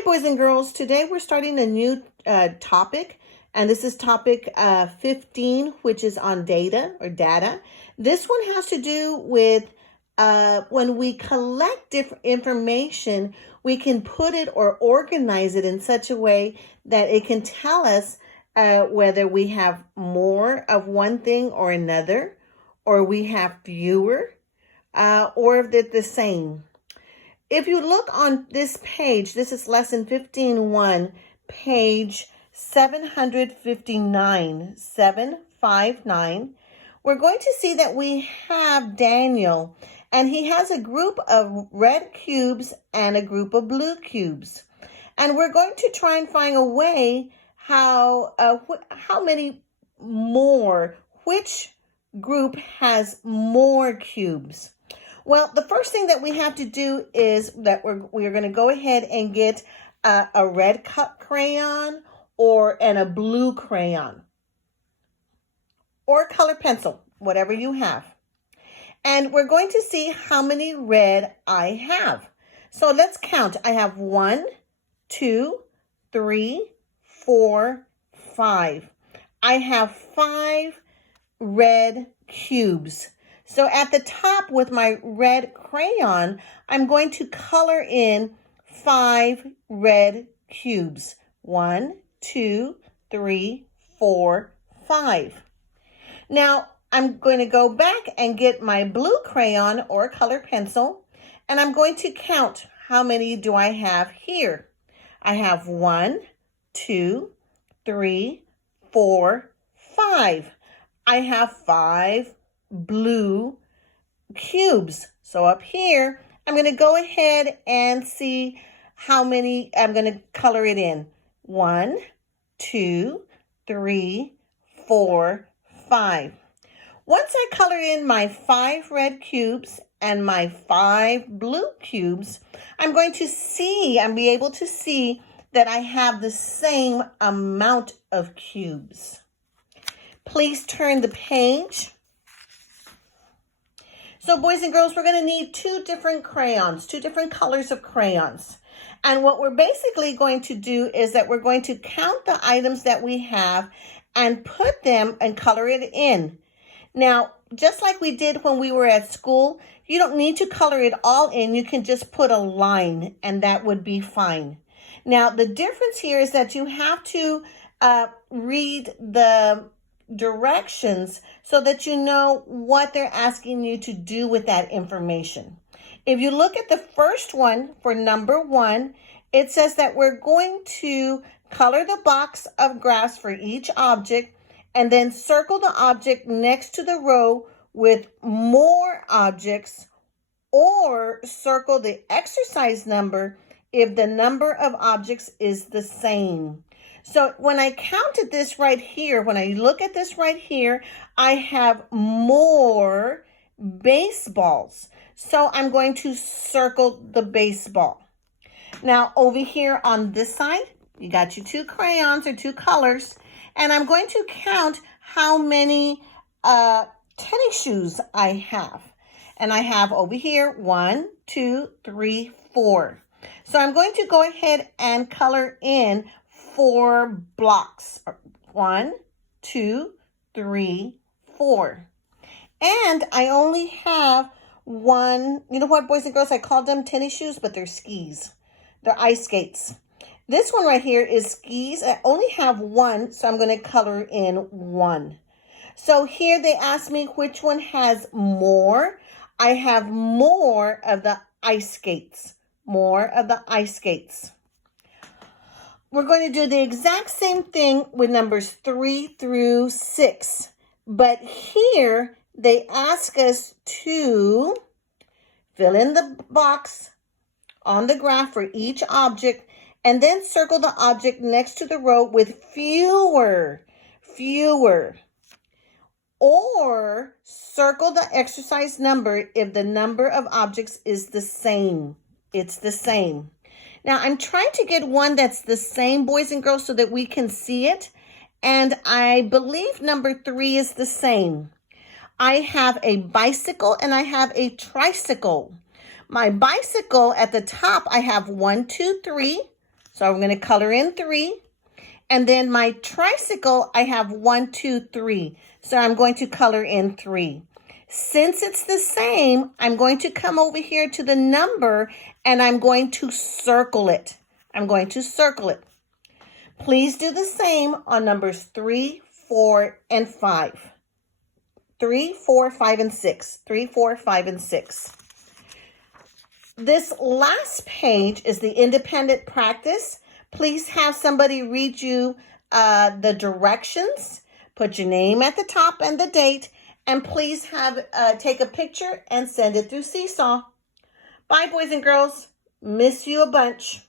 Hi, boys and girls. Today we're starting a new topic, and this is topic 15, which is on data or data. This one has to do with when we collect different information, we can put it or organize it in such a way that it can tell us whether we have more of one thing or another, or we have fewer, or if they're the same. If you look on this page, this is lesson 15.1, page 759, 759. We're going to see that we have Daniel, and he has a group of red cubes and a group of blue cubes. And we're going to try and find a way how many more, which group has more cubes. Well, the first thing that we have to do is that we're going to go ahead and get a red crayon and a blue crayon or color pencil, whatever you have. And we're going to see how many red I have. So let's count. I have 1, 2, 3, 4, 5. I have 5 red cubes. So at the top with my red crayon, I'm going to color in 5 red cubes. 1, 2, 3, 4, 5. Now I'm going to go back and get my blue crayon or color pencil, and I'm going to count how many do I have here. I have 1, 2, 3, 4, 5. I have 5 blue cubes. So up here, I'm going to go ahead and see how many I'm going to color it in. 1, 2, 3, 4, 5. Once I color in my 5 red cubes and my 5 blue cubes, I'm going to be able to see that I have the same amount of cubes. Please turn the page. So boys and girls, we're going to need 2 different crayons, 2 different colors of crayons. And what we're basically going to do is that we're going to count the items that we have and put them and color it in. Now, just like we did when we were at school, you don't need to color it all in. You can just put a line and that would be fine. Now, the difference here is that you have to read the directions so that you know what they're asking you to do with that information. If you look at the first one for number 1, it says that we're going to color the box of graphs for each object and then circle the object next to the row with more objects, or circle the exercise number if the number of objects is the same. So when I counted this right here, when I look at this right here, I have more baseballs. So I'm going to circle the baseball. Now over here on this side, you got your 2 crayons or 2 colors, and I'm going to count how many tennis shoes I have. And I have over here 1, 2, 3, 4. So I'm going to go ahead and color in 4 blocks. 1, 2, 3, 4. And I only have 1. You know what, boys and girls? I called them tennis shoes, but they're skis. They're ice skates. This one right here is skis. I only have 1, so I'm going to color in 1. So here they ask me which one has more. I have more of the ice skates. More of the ice skates. We're going to do the exact same thing with numbers 3 through 6. But here they ask us to fill in the box on the graph for each object and then circle the object next to the row with fewer. Or circle the exercise number if the number of objects is the same. It's the same. Now, I'm trying to get one that's the same, boys and girls, so that we can see it. And I believe number 3 is the same. I have a bicycle and I have a tricycle. My bicycle at the top, I have 1, 2, 3. So I'm going to color in 3. And then my tricycle, I have 1, 2, 3. So I'm going to color in 3. Since it's the same, I'm going to come over here to the number and I'm going to circle it. I'm going to circle it. Please do the same on numbers 3, 4, and 5. 3, 4, 5, and 6. 3, 4, 5, and 6. This last page is the independent practice. Please have somebody read you the directions. Put your name at the top and the date. And please take a picture and send it through Seesaw. Bye, boys and girls. Miss you a bunch.